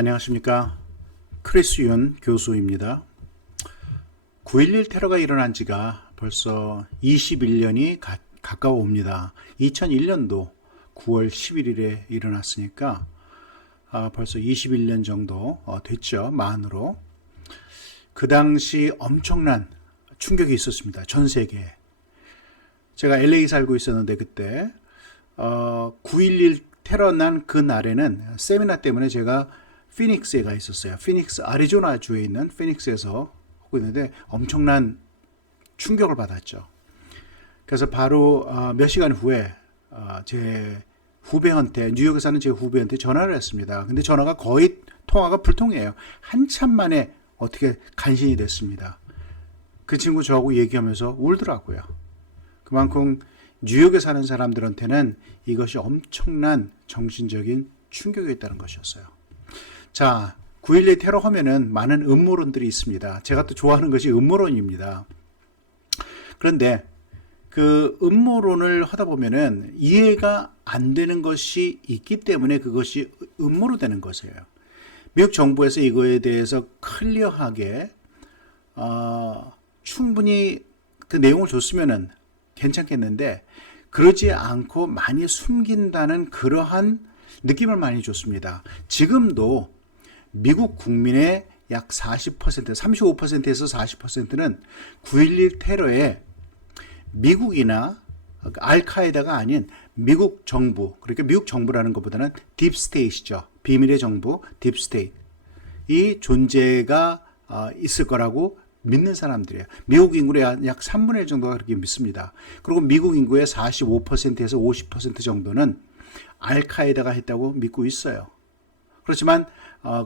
안녕하십니까. 크리스 윤 교수입니다. 9.11 테러가 일어난 지가 벌써 21년이 가까워 옵니다. 2001년도 9월 11일에 일어났으니까 벌써 21년 정도 됐죠. 만으로. 그 당시 엄청난 충격이 있었습니다. 전 세계에. 제가 LA 살고 있었는데 그때 9.11 테러 난 그 날에는 세미나 때문에 제가 피닉스에 가 있었어요. 피닉스, 아리조나 주에 있는 피닉스에서 하고 있는데 엄청난 충격을 받았죠. 그래서 바로 몇 시간 후에 제 후배한테, 뉴욕에 사는 제 후배한테 전화를 했습니다. 근데 전화가 거의 통화가 불통해요. 한참 만에 어떻게 간신히 됐습니다. 그 친구 저하고 얘기하면서 울더라고요. 그만큼 뉴욕에 사는 사람들한테는 이것이 엄청난 정신적인 충격이었다는 것이었어요. 자, 9.11 테러 하면은 많은 음모론들이 있습니다. 제가 또 좋아하는 것이 음모론입니다. 그런데 그 음모론을 하다 보면은 이해가 안 되는 것이 있기 때문에 그것이 음모로 되는 것이에요. 미국 정부에서 이거에 대해서 클리어하게 충분히 그 내용을 줬으면은 괜찮겠는데 그러지 않고 많이 숨긴다는 그러한 느낌을 많이 줬습니다. 지금도 미국 국민의 약 40%, 35%에서 40%는 9.11 테러에 미국이나 알카에다가 아닌 미국 정부, 그러니까 미국 정부라는 것보다는 딥스테이트죠. 비밀의 정부, 딥스테이트. 이 존재가 있을 거라고 믿는 사람들이에요. 미국 인구의 약 3분의 1 정도가 그렇게 믿습니다. 그리고 미국 인구의 45%에서 50% 정도는 알카에다가 했다고 믿고 있어요. 그렇지만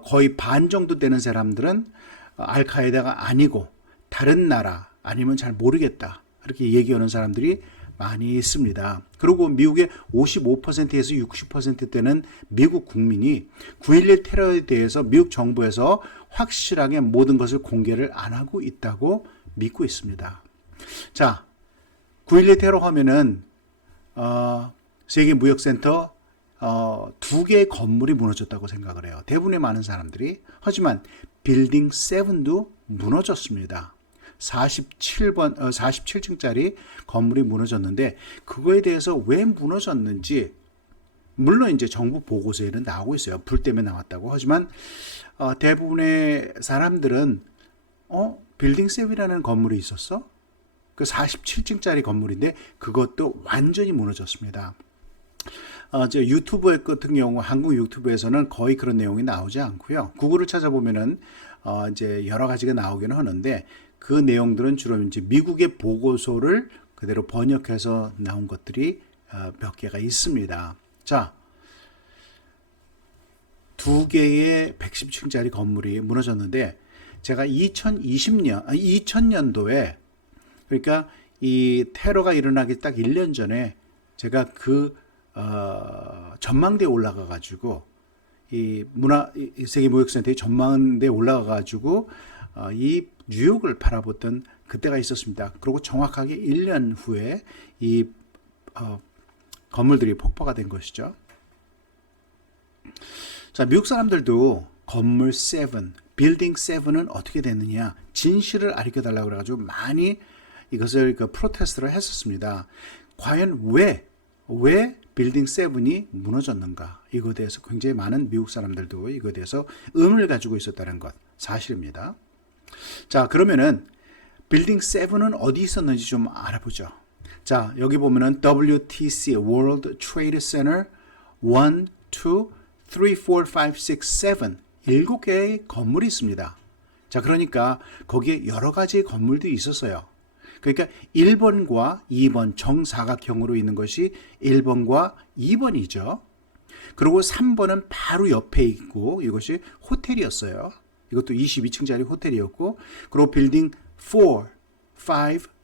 거의 반 정도 되는 사람들은 알카에다가 아니고 다른 나라 아니면 잘 모르겠다. 이렇게 얘기하는 사람들이 많이 있습니다. 그리고 미국의 55%에서 60%대는 미국 국민이 9.11 테러에 대해서 미국 정부에서 확실하게 모든 것을 공개를 안 하고 있다고 믿고 있습니다. 자, 9.11 테러 하면은 세계무역센터 2개의 건물이 무너졌다고 생각을 해요. 대부분의 많은 사람들이. 하지만 빌딩 7도 무너졌습니다. 47층짜리 건물이 무너졌는데 그거에 대해서 왜 무너졌는지 물론 이제 정부 보고서에는 나오고 있어요. 불 때문에 나왔다고. 하지만 대부분의 사람들은 빌딩 7이라는 건물이 있었어? 그 47층짜리 건물인데 그것도 완전히 무너졌습니다. 유튜브 같은 경우 한국 유튜브에서는 거의 그런 내용이 나오지 않고요. 구글을 찾아보면은 이제 여러 가지가 나오기는 하는데 그 내용들은 주로 이제 미국의 보고서를 그대로 번역해서 나온 것들이 몇 개가 있습니다. 자, 2개의 110층짜리 건물이 무너졌는데 제가 2000년도에 그러니까 이 테러가 일어나기 딱 1년 전에 제가 그 전망대에 올라가 가지고 이 세계무역센터의 전망대에 올라가 가지고 이 뉴욕을 바라보던 그때가 있었습니다. 그리고 정확하게 1년 후에 이 건물들이 폭파가 된 것이죠. 자, 미국 사람들도 건물 7, 빌딩 7은 어떻게 됐느냐 진실을 알려달라고 그래가지고 많이 이것을 프로테스트를 했었습니다. 과연 왜 빌딩 7이 무너졌는가? 이거에 대해서 굉장히 많은 미국 사람들도 이거에 대해서 의문을 가지고 있었다는 것 사실입니다. 자, 그러면은 빌딩 7은 어디 있었는지 좀 알아보죠. 자, 여기 보면은 WTC World Trade Center 1, 2, 3, 4, 5, 6, 7 7개의 건물이 있습니다. 자, 그러니까 거기에 여러 가지 건물들이 있었어요. 그러니까 1번과 2번 정사각형으로 있는 것이 1번과 2번이죠. 그리고 3번은 바로 옆에 있고 이것이 호텔이었어요. 이것도 22층짜리 호텔이었고 그리고 빌딩 4, 5,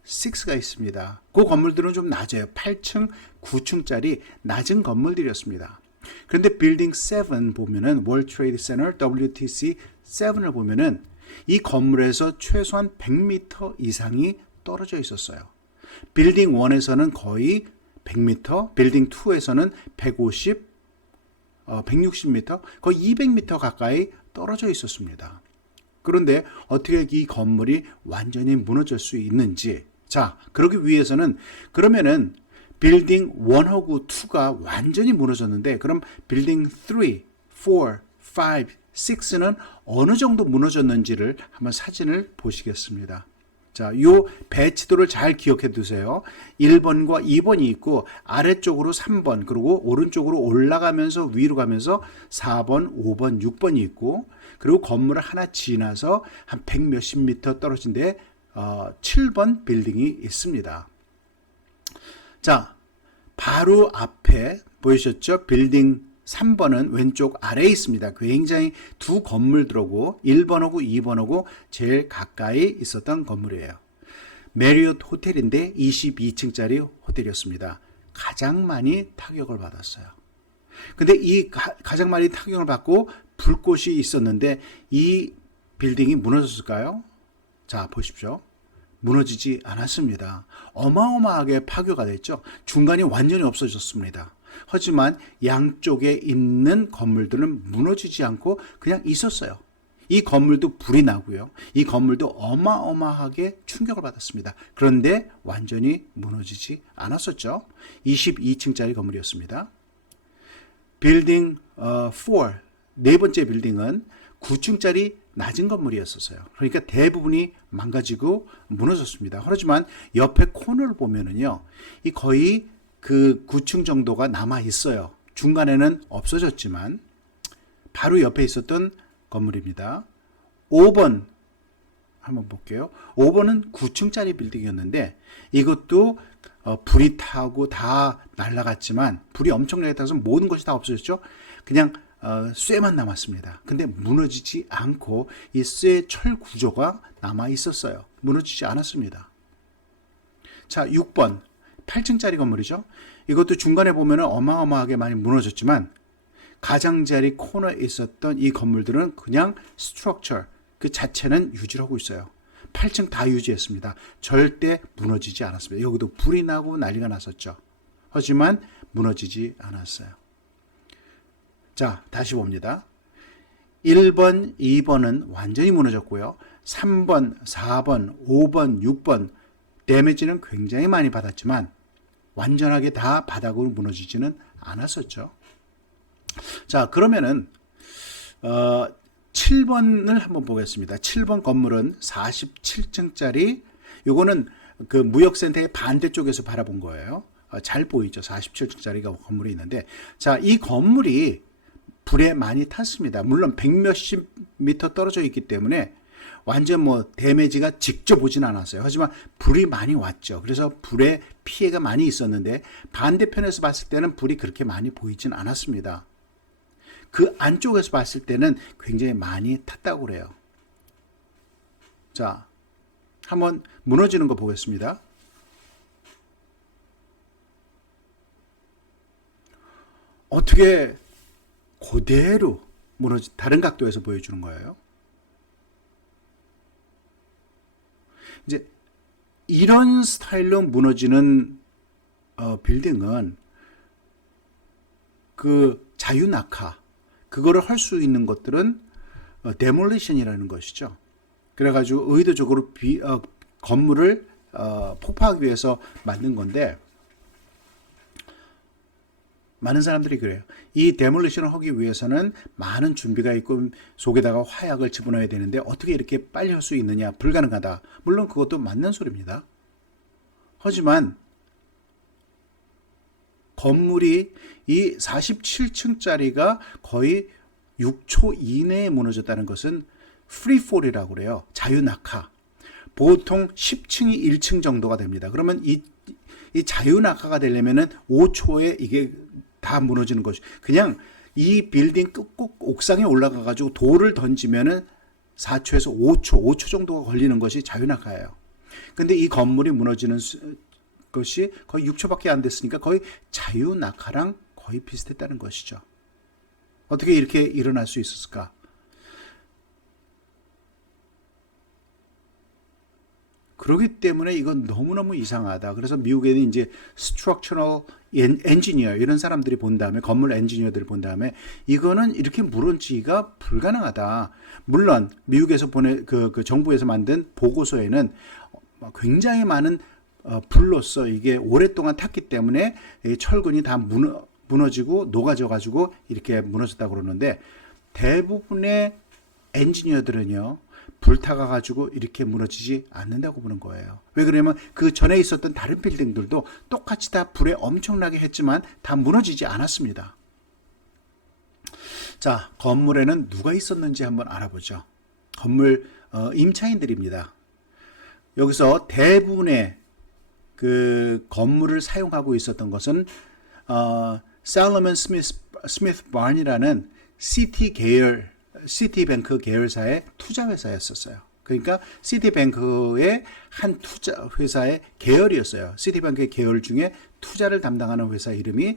6가 있습니다. 그 건물들은 좀 낮아요. 8층, 9층짜리 낮은 건물들이었습니다. 그런데 빌딩 7 보면은 World Trade Center WTC 7을 보면은 이 건물에서 최소한 100m 이상이 떨어져 있었어요. 빌딩 1에서는 거의 100m, 빌딩 2에서는 150, 160m, 거의 200m 가까이 떨어져 있었습니다. 그런데 어떻게 이 건물이 완전히 무너질 수 있는지, 자, 그러기 위해서는 그러면은 빌딩 1하고 2가 완전히 무너졌는데 그럼 빌딩 3, 4, 5, 6는 어느 정도 무너졌는지를 한번 사진을 보시겠습니다. 자, 요 배치도를 잘 기억해 두세요. 1번과 2번이 있고 아래쪽으로 3번, 그리고 오른쪽으로 올라가면서 위로 가면서 4번, 5번, 6번이 있고, 그리고 건물을 하나 지나서 한 100 몇십 미터 떨어진 데에 7번 빌딩이 있습니다. 자, 바로 앞에 보이셨죠? 빌딩 3번은 왼쪽 아래에 있습니다. 굉장히 두 건물들하고 1번하고 2번하고 제일 가까이 있었던 건물이에요. 메리엇 호텔인데 22층짜리 호텔이었습니다. 가장 많이 타격을 받았어요. 근데 이 가장 많이 타격을 받고 불꽃이 있었는데 이 빌딩이 무너졌을까요? 자, 보십시오. 무너지지 않았습니다. 어마어마하게 파괴가 됐죠. 중간이 완전히 없어졌습니다. 하지만 양쪽에 있는 건물들은 무너지지 않고 그냥 있었어요. 이 건물도 불이 나고요. 이 건물도 어마어마하게 충격을 받았습니다. 그런데 완전히 무너지지 않았었죠. 22층짜리 건물이었습니다. 빌딩 4, 네 번째 빌딩은 9층짜리 낮은 건물이었어요. 그러니까 대부분이 망가지고 무너졌습니다. 하지만 옆에 코너를 보면은요, 이 거의 그 9층 정도가 남아 있어요. 중간에는 없어졌지만 바로 옆에 있었던 건물입니다. 5번 한번 볼게요. 5번은 9층짜리 빌딩이었는데 이것도 불이 타고 다 날아갔지만, 불이 엄청나게 타서 모든 것이 다 없어졌죠. 그냥 쇠만 남았습니다. 근데 무너지지 않고 이 쇠 철 구조가 남아 있었어요. 무너지지 않았습니다. 자, 6번 8층짜리 건물이죠. 이것도 중간에 보면 어마어마하게 많이 무너졌지만 가장자리 코너에 있었던 이 건물들은 그냥 스트럭처 그 자체는 유지를 하고 있어요. 8층 다 유지했습니다. 절대 무너지지 않았습니다. 여기도 불이 나고 난리가 났었죠. 하지만 무너지지 않았어요. 자, 다시 봅니다. 1번, 2번은 완전히 무너졌고요. 3번, 4번, 5번, 6번 데미지는 굉장히 많이 받았지만 완전하게 다 바닥으로 무너지지는 않았었죠. 자, 그러면은 7번을 한번 보겠습니다. 7번 건물은 47층짜리, 요거는 그 무역센터의 반대쪽에서 바라본 거예요. 잘 보이죠? 47층짜리가 건물이 있는데, 자, 이 건물이 불에 많이 탔습니다. 물론 100 몇십 미터 떨어져 있기 때문에 완전 뭐 데미지가 직접 오진 않았어요. 하지만 불이 많이 왔죠. 그래서 불에 피해가 많이 있었는데 반대편에서 봤을 때는 불이 그렇게 많이 보이진 않았습니다. 그 안쪽에서 봤을 때는 굉장히 많이 탔다고 그래요. 자, 한번 무너지는 거 보겠습니다. 어떻게 그대로 다른 각도에서 보여주는 거예요. 이제 이런 스타일로 무너지는 빌딩은 그 자유낙하, 그거를 할 수 있는 것들은 데몰리션이라는 것이죠. 그래가지고 의도적으로 건물을 폭파하기 위해서 만든 건데, 많은 사람들이 그래요. 이 데몰리션을 하기 위해서는 많은 준비가 있고 속에다가 화약을 집어넣어야 되는데 어떻게 이렇게 빨리 할 수 있느냐, 불가능하다. 물론 그것도 맞는 소리입니다. 하지만 건물이 이 47층짜리가 거의 6초 이내에 무너졌다는 것은 프리폴이라고 그래요. 자유낙하. 보통 10층이 1층 정도가 됩니다. 그러면 이 자유낙하가 되려면은 5초에 이게 다 무너지는 것이, 그냥 이 빌딩 꼭 옥상에 올라가 가지고 돌을 던지면은 4초에서 5초 정도가 걸리는 것이 자유낙하예요. 근데 이 건물이 무너지는 것이 거의 6초밖에 안 됐으니까 거의 자유낙하랑 거의 비슷했다는 것이죠. 어떻게 이렇게 일어날 수 있었을까? 그렇기 때문에 이건 너무너무 이상하다. 그래서 미국에는 이제 structural engineer 이런 사람들이 본 다음에 건물 엔지니어들이 본 다음에 이거는 이렇게 무너지기가 불가능하다. 물론 미국에서 그 정부에서 만든 보고서에는 굉장히 많은 불로써 이게 오랫동안 탔기 때문에 철근이 다 무너지고 녹아져 가지고 이렇게 무너졌다고 그러는데 대부분의 엔지니어들은요 불타가 가지고 이렇게 무너지지 않는다고 보는 거예요. 왜 그러냐면 그 전에 있었던 다른 빌딩들도 똑같이 다 불에 엄청나게 했지만 다 무너지지 않았습니다. 자, 건물에는 누가 있었는지 한번 알아보죠. 건물 임차인들입니다. 여기서 대부분의 그 건물을 사용하고 있었던 것은 살로몬 스미스 바언이라는 시티뱅크 계열사의 투자 회사였었어요. 그러니까 시티뱅크의 한 투자 회사의 계열이었어요. 시티뱅크의 계열 중에 투자를 담당하는 회사 이름이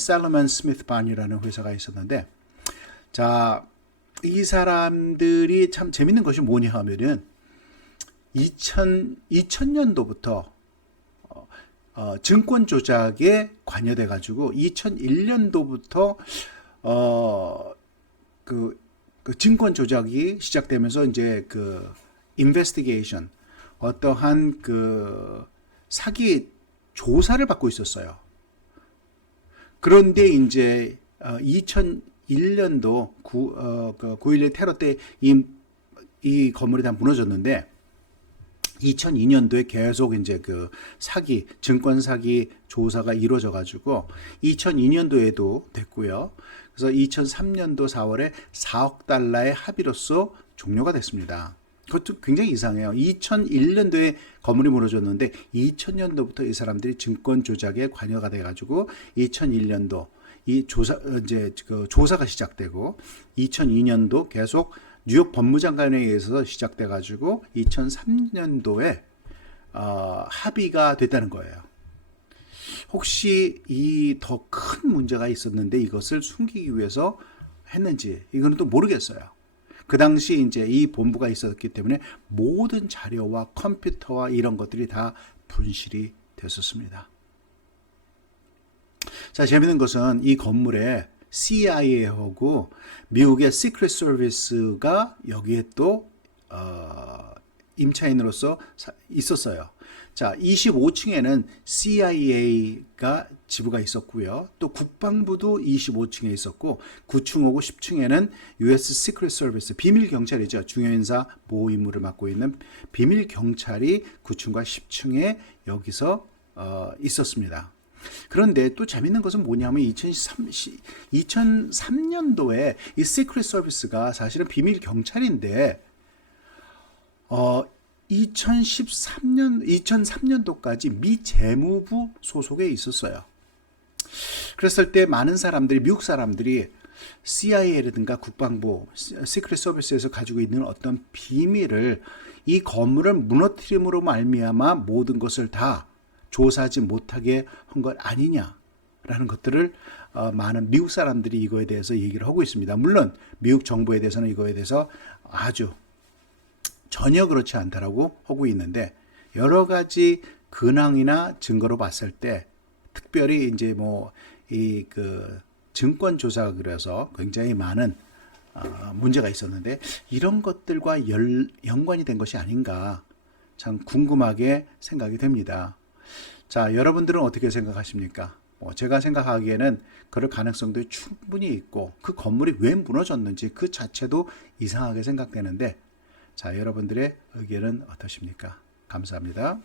살로몬 스미스 바언이라는 회사가 있었는데, 자, 이 사람들이 참 재밌는 것이 뭐냐 하면은 2000년도부터 증권 조작에 관여돼 가지고 2001년도부터 그 증권 조작이 시작되면서 이제 그 인베스티게이션 어떠한 그 사기 조사를 받고 있었어요. 그런데 이제 2001년도 9.11 테러 때 이 건물이 다 무너졌는데 2002년도에 계속 이제 그 사기, 증권 사기 조사가 이루어져 가지고 2002년도에도 됐고요. 그래서 2003년도 4월에 4억 달러의 합의로서 종료가 됐습니다. 그것도 굉장히 이상해요. 2001년도에 건물이 무너졌는데 2000년도부터 이 사람들이 증권 조작에 관여가 돼 가지고 2001년도 이 조사가 시작되고 2002년도 계속 뉴욕 법무장관에 의해서 시작돼 가지고 2003년도에 합의가 됐다는 거예요. 혹시 이 더 큰 문제가 있었는데 이것을 숨기기 위해서 했는지 이거는 또 모르겠어요. 그 당시 이제 이 본부가 있었기 때문에 모든 자료와 컴퓨터와 이런 것들이 다 분실이 됐었습니다. 자, 재밌는 것은 이 건물에 CIA하고 미국의 Secret Service가 여기에 또 임차인으로서 있었어요. 자, 25층에는 CIA가 지부가 있었고요. 또 국방부도 25층에 있었고 9층하고 10층에는 US Secret Service 비밀 경찰이죠. 중요 인사 보호 임무를 맡고 있는 비밀 경찰이 9층과 10층에 여기서 있었습니다. 그런데 또 재밌는 것은 뭐냐면 2003년도에 이 시크릿 서비스가 사실은 비밀 경찰인데 2003년도까지 미 재무부 소속에 있었어요. 그랬을 때 많은 사람들이 미국 사람들이 CIA라든가 국방부 시크릿 서비스에서 가지고 있는 어떤 비밀을 이 건물을 무너뜨림으로 말미암아 모든 것을 다 조사하지 못하게 한 것 아니냐라는 것들을 많은 미국 사람들이 이거에 대해서 얘기를 하고 있습니다. 물론 미국 정부에 대해서는 이거에 대해서 아주 전혀 그렇지 않다라고 하고 있는데 여러 가지 근황이나 증거로 봤을 때 특별히 이제 뭐 이 그 증권 조사가 그래서 굉장히 많은 문제가 있었는데 이런 것들과 연관이 된 것이 아닌가 참 궁금하게 생각이 됩니다. 자, 여러분들은 어떻게 생각하십니까? 제가 생각하기에는 그럴 가능성도 충분히 있고 그 건물이 왜 무너졌는지 그 자체도 이상하게 생각되는데 자, 여러분들의 의견은 어떠십니까? 감사합니다.